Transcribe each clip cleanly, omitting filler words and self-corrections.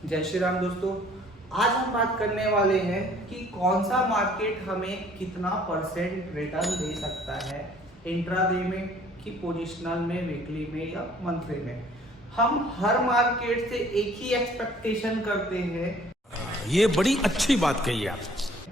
जय श्री राम दोस्तों। आज हम बात करने वाले हैं कि कौन सा मार्केट हमें कितना परसेंट रिटर्न दे सकता है इंट्राडे में, कि पोजिशनल में, वीकली में या मंथली में। हम हर मार्केट से एक ही एक्सपेक्टेशन करते हैं। ये बड़ी अच्छी बात कही आप।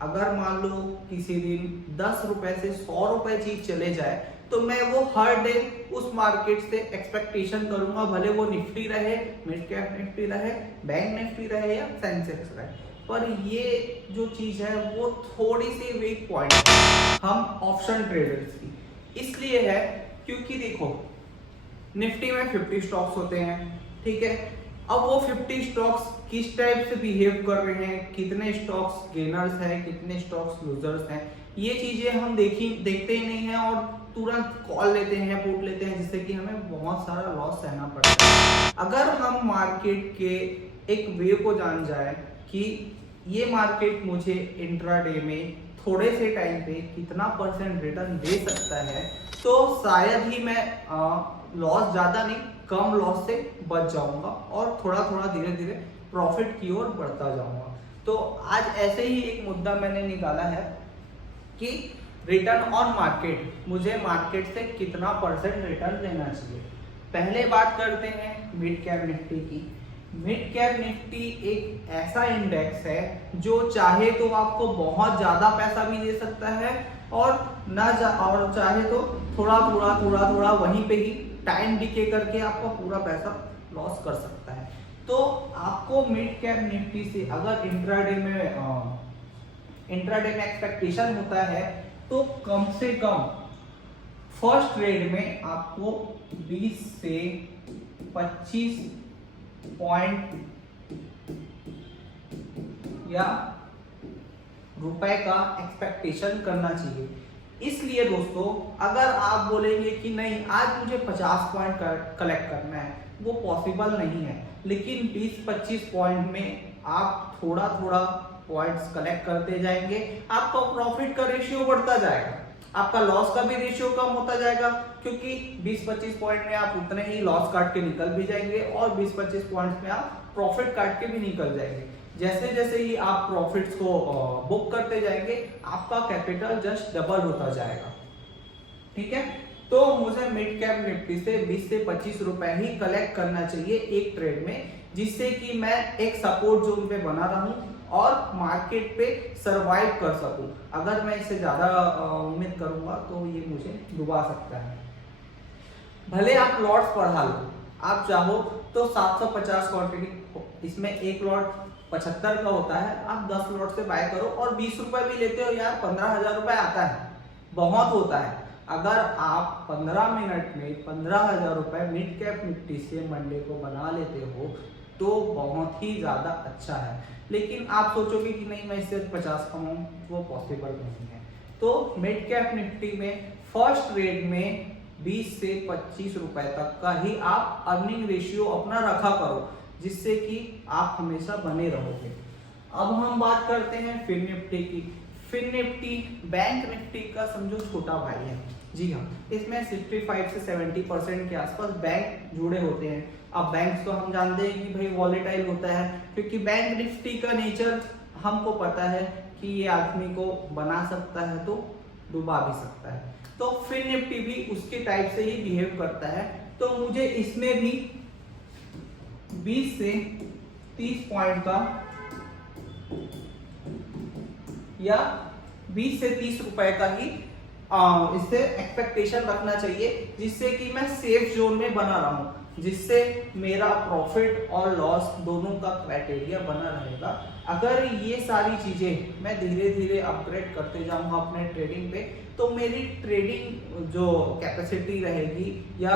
अगर मान लो किसी दिन 10 रुपए से 100 रुपए चीज चले जाए तो मैं वो हर डे उस मार्केट से एक्सपेक्टेशन करूंगा, भले वो निफ्टी रहे, मिड कैप निफ्टी रहे, बैंक निफ्टी रहे या सेंसेक्स रहे। पर ये जो चीज है वो थोड़ी सी वीक पॉइंट है हम ऑप्शन ट्रेडर्स की। इसलिए है क्योंकि देखो, निफ्टी में 50 स्टॉक्स होते हैं, ठीक है। अब वो 50 स्टॉक्स किस टाइप से बिहेव कर रहे हैं, कितने स्टॉक्स गेनर्स हैं, कितने स्टॉक्स लूजर्स हैं, ये चीजें हम देखते ही नहीं है और तुरंत कॉल लेते हैं, पुट लेते हैं, जिससे कि हमें बहुत सारा लॉस सहना पड़ता है। अगर हम मार्केट के एक वे को जान जाए कि ये मार्केट मुझे इंट्राडे में थोड़े से टाइम पे कितना परसेंट रिटर्न दे सकता है, तो शायद ही मैं लॉस ज्यादा नहीं, कम लॉस से बच जाऊंगा और थोड़ा थोड़ा धीरे धीरे प्रॉफिट की ओर बढ़ता जाऊंगा। तो आज ऐसे ही एक मुद्दा मैंने निकाला है कि रिटर्न ऑन मार्केट, मुझे मार्केट से कितना परसेंट रिटर्न लेना चाहिए। पहले बात करते हैं मिड कैप निफ्टी की। मिड कैप निफ्टी एक ऐसा इंडेक्स है जो चाहे तो आपको बहुत ज्यादा पैसा भी दे सकता है और और चाहे तो थोड़ा थोड़ा वहीं पे ही टाइम डिके करके आपका पूरा पैसा लॉस कर सकता है। तो आपको मिड कैप निफ्टी से अगर इंट्राडे में एक्सपेक्टेशन होता है तो कम से कम फर्स्ट ट्रेड में आपको 20 से 25 पॉइंट या रुपए का एक्सपेक्टेशन करना चाहिए। इसलिए दोस्तों, अगर आप बोलेंगे कि नहीं आज मुझे 50 पॉइंट कलेक्ट करना है, वो पॉसिबल नहीं है, लेकिन 20-25 पॉइंट में आप थोड़ा थोड़ा पॉइंट्स कलेक्ट करते जाएंगे, आपका प्रॉफिट का रेशियो बढ़ता जाएगा, आपका लॉस का भी रेशियो कम होता जाएगा, क्योंकि 20-25 पॉइंट में आप उतने ही लॉस काट के निकल भी जाएंगे और 20-25 पॉइंट्स में आप प्रॉफिट काट के भी निकल जाएंगे। जैसे जैसे ही आप प्रॉफिट्स को बुक करते जाएंगे, आपका कैपिटल जस्ट डबल होता जाएगा, ठीक है। तो मुझे मिड कैप निफ्टी से 20 से 25 रुपए ही कलेक्ट करना चाहिए एक ट्रेड में, जिससे कि मैं एक सपोर्ट जोन पे बना रहूं और मार्केट पे सरवाइव कर सकूं। अगर मैं इससे ज्यादा उम्मीद करूंगा तो ये मुझे डुबा सकता है। भले आप लॉट्स बढ़ा लो, आप चाहो तो 750 क्वांटिटी, इसमें एक लॉट 75 का होता है, आप 10 लॉट से बाय करो और 20 रुपए भी लेते हो यार, 15,000 रुपए आता है, बहुत होता है। अगर आप 15 मिनट में 15,000 रुपए मिड कैप निफ्टी से मंडे को बना लेते हो तो बहुत ही ज्यादा अच्छा है। लेकिन आप सोचोगे कि नहीं मैं इससे 50 कमाऊं, वो पॉसिबल नहीं है। तो मिड कैप निफ्टी में फर्स्ट ट्रेड में 20 से 25 रुपए तक का ही आप अर्निंग रेशियो अपना रखा करो, जिससे कि आप हमेशा बने रहोगे। अब हम बात करते हैं फिन निफ्टी की। फिन निफ्टी बैंक निफ्टी का समझो छोटा भाई है। जी हाँ, इसमें 65 से 70% के आसपास बैंक जुड़े होते हैं। अब बैंक तो हम जानते हैं कि भाई वॉलेटाइल होता है, क्योंकि बैंक निफ्टी का नेचर हमको पता है कि ये आदमी को बना सकता है तो डुबा भी सकता है। तो फिन निफ्टी भी उसके टाइप से ही बिहेव करता है। तो मुझे इसमें भी 20 से 30 पॉइंट का या 20 से 30 रुपए का ही इससे एक्सपेक्टेशन रखना चाहिए, जिससे कि मैं सेफ जोन में बना रहूं, जिससे मेरा प्रॉफिट और लॉस दोनों का क्राइटेरिया बना रहेगा। अगर ये सारी चीजें मैं धीरे धीरे अपग्रेड करते जाऊंगा अपने ट्रेडिंग पे, तो मेरी ट्रेडिंग जो कैपेसिटी रहेगी या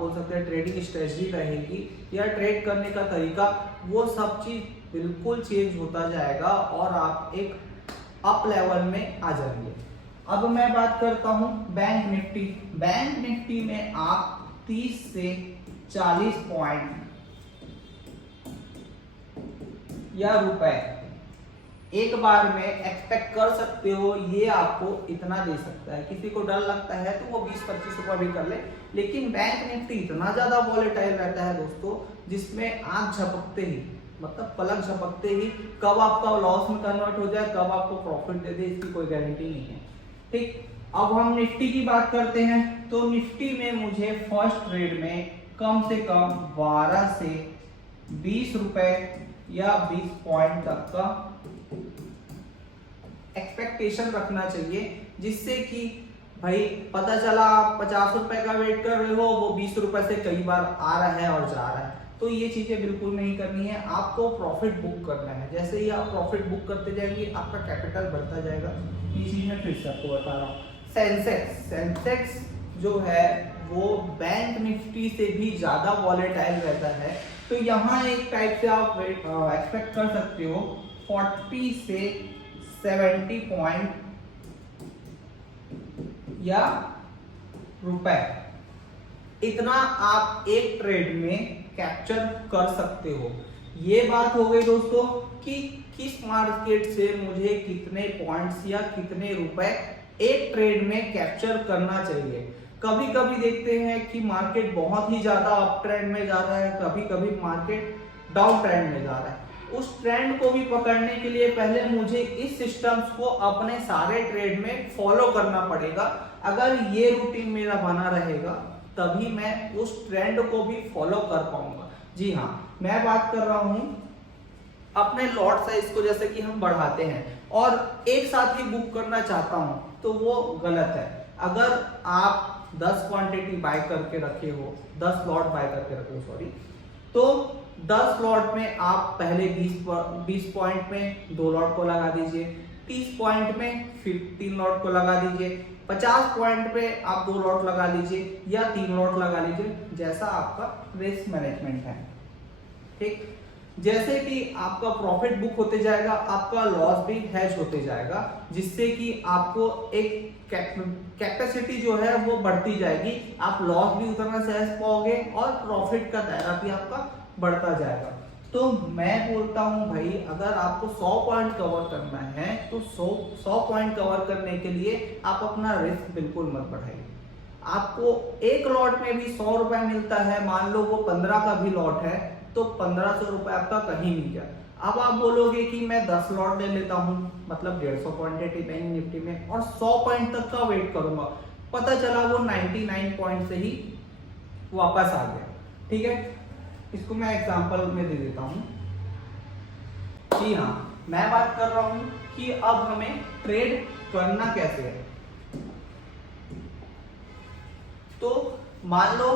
बोल सकते हैं ट्रेडिंग स्ट्रेटजी रहेगी या ट्रेड करने का तरीका, वो सब चीज बिल्कुल चेंज होता जाएगा और आप एक अप लेवल में आ जाएंगे। अब मैं बात करता हूं बैंक निफ्टी। बैंक निफ्टी में आप 30 से 40 पॉइंट या रुपए एक बार में एक्सपेक्ट कर सकते हो। ये आपको इतना दे सकता है। किसी को डर लगता है तो वो 20-25 रुपए भी कर ले, लेकिन बैंक निफ्टी इतना ज्यादा वॉलेटाइल रहता है दोस्तों, जिसमें आंख झपकते ही मतलब पलक झपकते ही कब आपका लॉस में कन्वर्ट हो जाए, कब आपको प्रॉफिट दे दे, इसकी कोई गारंटी नहीं है। ठीक, अब हम निफ्टी की बात करते हैं। तो निफ्टी में मुझे फर्स्ट ट्रेड में कम से कम 12 से 20 रुपए या 20 पॉइंट तक का एक्सपेक्टेशन रखना चाहिए, जिससे कि भाई पता चला आप 50 रुपए का वेट कर रहे हो, वो 20 रुपए से कई बार आ रहा है और जा रहा है। तो ये चीजें बिल्कुल नहीं करनी है, आपको प्रॉफिट बुक करना है। जैसे ही आप प्रॉफिट बुक करते जाएंगे आपका कैपिटल बढ़ता जाएगा। ये चीज मैं फिर से आपको बता रहा हूँ। सेंसेक्स जो है वो बैंक निफ्टी से भी ज्यादा वॉलेटाइल रहता है। तो यहाँ एक टाइप से आप एक्सपेक्ट कर सकते हो 40 से 70 पॉइंट या रुपए, इतना आप एक ट्रेड में कैप्चर कर सकते हो। ये बात हो गई दोस्तों कि किस मार्केट से मुझे कितने पॉइंट्स या कितने रुपए एक ट्रेड में कैप्चर करना चाहिए। कभी कभी देखते हैं कि मार्केट बहुत ही ज्यादा अप ट्रेंड में जा रहा है, कभी कभी मार्केट डाउन ट्रेंड में जा रहा है। उस ट्रेंड को भी पकड़ने के लिए पहले मुझे इस सिस्टम्स को अपने सारे ट्रेड में फॉलो करना पड़ेगा। अगर ये रूटीन मेरा बना रहेगा तभी मैं उस ट्रेंड को भी फॉलो कर पाऊंगा। जी हाँ, मैं बात कर रहा हूं अपने लॉट साइज को, जैसे कि हम बढ़ाते हैं और एक साथ ही बुक करना चाहता हूं तो वो गलत है। अगर आप 10 क्वांटिटी बाय करके रखे हो, 10 लॉट बाय करके रखे हो सॉरी, तो 10 लॉट में आप पहले 20 पॉइंट में 2 लॉट को लगा दीजिए, 30 पॉइंट में फिर 3 लॉट को लगा दीजिए, 50 पॉइंट पे आप 2 लॉट लगा लीजिए या 3 लॉट लगा लीजिए, जैसा आपका रिस्क मैनेजमेंट है। ठीक, जैसे कि आपका प्रॉफिट बुक होते जाएगा आपका लॉस भी हैज होते जाएगा, जिससे कि आपको एक कैपेसिटी जो है वो बढ़ती जाएगी। आप लॉस भी उतना सहज पाओगे और प्रॉफिट का दायरा भी आपका बढ़ता जाएगा। तो मैं बोलता हूं भाई, अगर आपको 100 पॉइंट कवर करना है तो 100 पॉइंट कवर करने के लिए आप अपना रिस्क बिल्कुल मत बढ़ाइए। आपको एक लॉट में भी 100 रुपए मिलता है, मान लो वो 15 का भी लॉट है तो 1500 रुपए आपका कहीं नहीं गया। अब आप बोलोगे कि मैं 10 लॉट ले लेता हूं, मतलब 150 क्वांटिटी बैंक निफ्टी में, और 100 पॉइंट तक का वेट करूंगा, पता चला वो 99 पॉइंट से ही वापस आ गया। ठीक है, इसको मैं एग्जांपल में दे देता हूं। जी हाँ, मैं बात कर रहा हूं कि अब हमें ट्रेड करना कैसे है। तो मान लो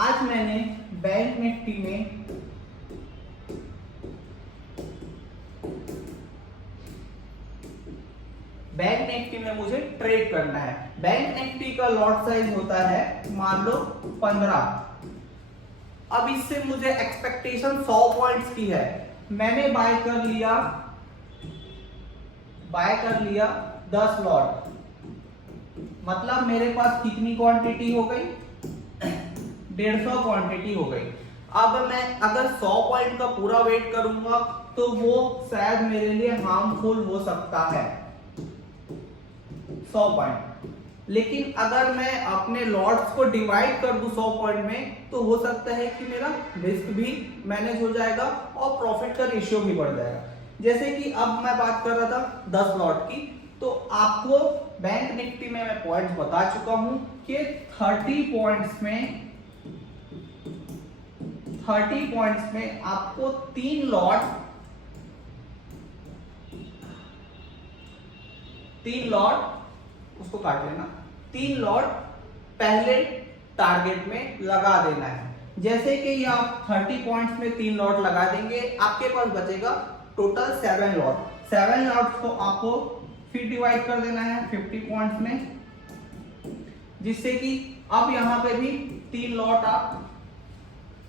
आज मैंने बैंक निफ्टी में मुझे ट्रेड करना है। बैंक निफ्टी का लॉट साइज होता है मान लो 15। अब इससे मुझे एक्सपेक्टेशन 100 पॉइंट्स की है। मैंने बाय कर लिया 10 लॉट, मतलब मेरे पास कितनी क्वांटिटी हो गई, 150 क्वांटिटी हो गई। अब मैं अगर 100 पॉइंट का पूरा वेट करूंगा तो वो शायद मेरे लिए हार्मफुल हो सकता है 100 पॉइंट। लेकिन अगर मैं अपने लॉट्स को डिवाइड कर दूं 100 पॉइंट में तो हो सकता है कि मेरा रिस्क भी मैनेज हो जाएगा और प्रॉफिट का रेशियो भी बढ़ जाएगा। जैसे कि अब मैं बात कर रहा था 10 लॉट की, तो आपको बैंक निफ्टी में मैं पॉइंट्स बता चुका हूं कि 30 पॉइंट्स में आपको 3 लॉट उसको काट लेना, 3 लॉट पहले टारगेट में लगा देना है। जैसे कि आप 30 पॉइंट्स में 3 लॉट लगा देंगे, आपके पास बचेगा टोटल 7 लॉट। 7 लॉट को आपको फिर डिवाइड कर देना है 50 पॉइंट्स में, जिससे कि अब यहां पे भी 3 लॉट आप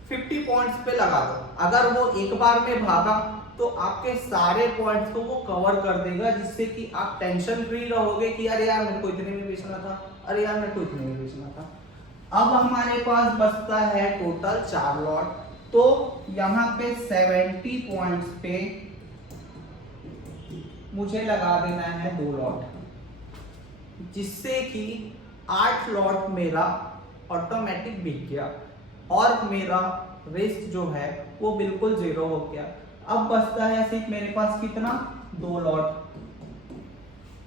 50 पॉइंट्स पे लगा दो। अगर वो एक बार में भागा तो आपके सारे पॉइंट्स को वो कवर कर देगा, जिससे कि आप टेंशन फ्री रहोगे कि अरे यार मेरे को इतने में बेचना था, अरे यार मेरे को इतने में बेचना था। अब हमारे पास बचता है टोटल 4 लॉट, तो यहाँ पे 70 पॉइंट्स पे मुझे लगा देना है 2 लॉट, जिससे कि 8 लॉट मेरा ऑटोमेटिक बिक गया और मेरा रिस्क जो है वो बिल्कुल 0 हो गया। अब बचता है सिर्फ मेरे पास कितना, 2 लॉट।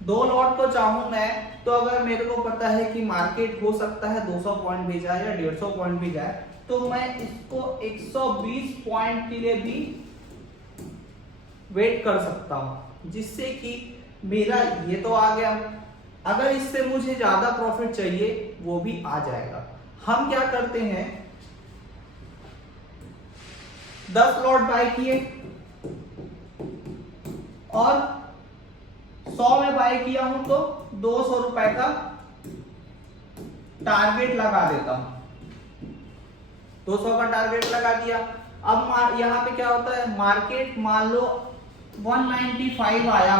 2 लॉट तो चाहूं मैं, तो अगर मेरे को पता है कि मार्केट हो सकता है 200 पॉइंट भी जाए या 150 पॉइंट भी जाए, तो मैं इसको 120 पॉइंट के लिए भी वेट कर सकता हूं, जिससे कि मेरा ये तो आ गया। अगर इससे मुझे ज्यादा प्रॉफिट चाहिए वो भी आ जाएगा। हम क्या करते हैं, 10 लॉट बाय किए और 100 में बाय किया हूं तो 200 रुपए का टारगेट लगा देता हूं। 200 का टारगेट लगा दिया। अब यहां पे क्या होता है, मार्केट मान लो 195 आया,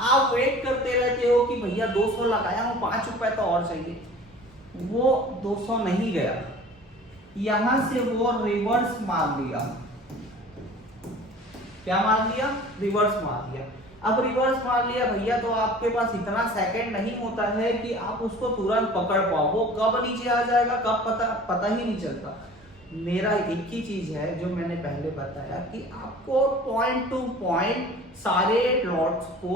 आप वेट करते रहते हो कि भैया 200 लगाया हूं, 5 रुपए तो और चाहिए। वो 200 नहीं गया, यहां से वो रिवर्स मार दिया। क्या मार दिया, रिवर्स मार दिया। अब रिवर्स मार लिया भैया, तो आपके पास इतना सेकंड नहीं होता है कि आप उसको तुरंत पकड़ पाओ। वो कब नीचे आ जाएगा, कब पता ही नहीं चलता। मेरा एक ही चीज है जो मैंने पहले बताया कि आपको पॉइंट टू पॉइंट सारे लॉट्स को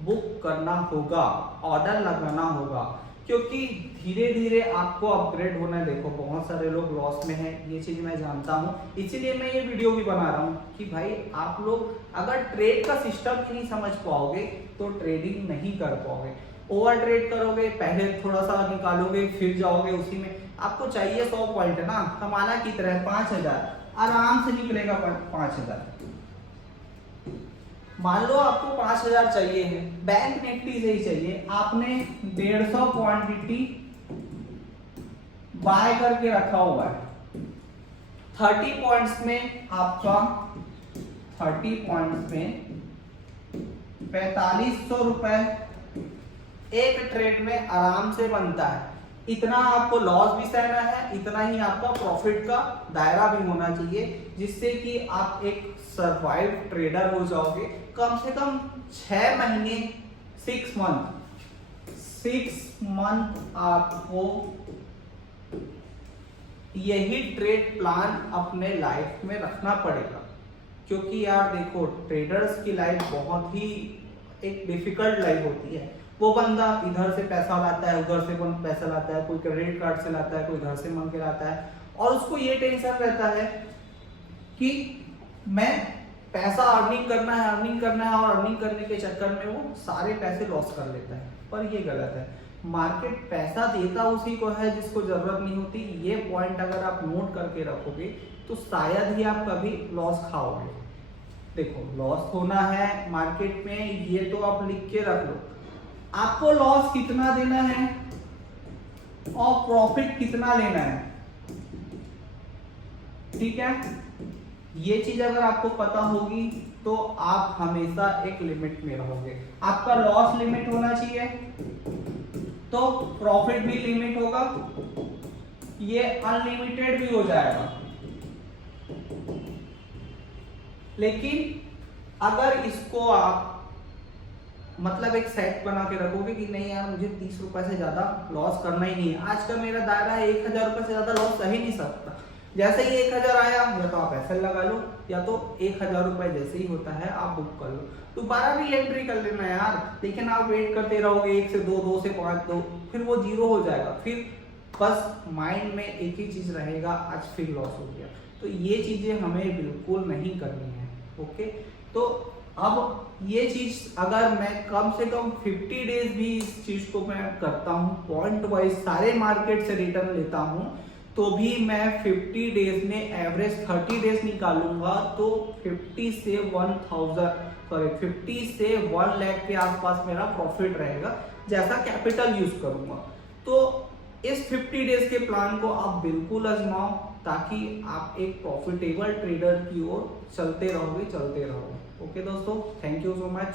बुक करना होगा, ऑर्डर लगाना होगा, क्योंकि धीरे धीरे आपको अपग्रेड होना है। देखो बहुत सारे लोग लॉस में हैं, ये चीज मैं जानता हूँ, इसीलिए मैं ये वीडियो भी बना रहा हूँ कि भाई आप लोग अगर ट्रेड का सिस्टम ही नहीं समझ पाओगे तो ट्रेडिंग नहीं कर पाओगे। ओवर ट्रेड करोगे, पहले थोड़ा सा निकालोगे फिर जाओगे उसी में। आपको चाहिए 100 पॉइंट ना, कमाना की तरह 5000, आराम से निकलेगा 5000। मान लो आपको 5000 चाहिए है, बैंक निफ्टी से ही चाहिए, आपने 150 क्वांटिटी बाय करके रखा हुआ है। 30 पॉइंट्स में आपका 30 पॉइंट्स में 4500 रुपए एक ट्रेड में आराम से बनता है। इतना आपको लॉस भी सहना है, इतना ही आपका प्रॉफिट का दायरा भी होना चाहिए, जिससे कि आप एक सर्वाइव ट्रेडर हो जाओगे। कम से कम 6 महीने 6 मंथ आपको यही ट्रेड प्लान अपने लाइफ में रखना पड़ेगा। क्योंकि यार देखो, ट्रेडर्स की लाइफ बहुत ही एक डिफिकल्ट लाइफ होती है। वो बंदा इधर से पैसा लाता है, उधर से पैसा लाता है, कोई क्रेडिट कार्ड से लाता है, कोई घर से मांग के लाता है, और उसको ये टेंशन रहता है कि मैं पैसा अर्निंग करना है और अर्निंग करने के चक्कर में वो सारे पैसे लॉस कर लेता है। पर ये गलत है। मार्केट पैसा देता उसी को है जिसको जरूरत नहीं होती। ये पॉइंट अगर आप नोट करके रखोगे तो शायद ही आप कभी लॉस खाओगे। देखो, लॉस होना है मार्केट में, ये तो आप लिख के रख लो। आपको लॉस कितना देना है और प्रॉफिट कितना लेना है, ठीक है। ये चीज अगर आपको पता होगी तो आप हमेशा एक लिमिट में रहोगे। आपका लॉस लिमिट होना चाहिए तो प्रॉफिट भी लिमिट होगा, ये अनलिमिटेड भी हो जाएगा। लेकिन अगर इसको आप मतलब एक सेट बना के रखोगे कि नहीं यार, मुझे 30 रुपए से ज्यादा लॉस करना ही नहीं है, आज का मेरा दायरा है 1000 रुपए से ज्यादा लॉस कर ही नहीं सकता। जैसे ही 1000 आया, या तो आप ऐसे लगा लो, या तो 1000 रुपए जैसे ही होता है आप बुक कर लो, दोबारा भी एंट्री कर लेना यार। लेकिन आप वेट करते रहोगे 1 से 2, 2 से 5, 2, फिर वो 0 हो जाएगा। फिर बस माइंड में एक ही चीज रहेगा, आज फिर लॉस हो गया। तो ये चीजें हमें बिल्कुल नहीं करनी है, ओके। तो अब ये चीज अगर मैं कम से कम 50 डेज भी इस चीज को मैं करता हूँ, पॉइंट वाइज सारे मार्केट से रिटर्न लेता हूँ, तो भी मैं 50 डेज में एवरेज 30 डेज निकालूंगा तो 50 से 1 लाख के आसपास मेरा प्रॉफिट रहेगा, जैसा कैपिटल यूज करूंगा। तो इस 50 डेज के प्लान को आप बिल्कुल आजमाओ, ताकि आप एक प्रॉफिटेबल ट्रेडर की ओर चलते रहोगे। ओके दोस्तों, थैंक यू सो मच।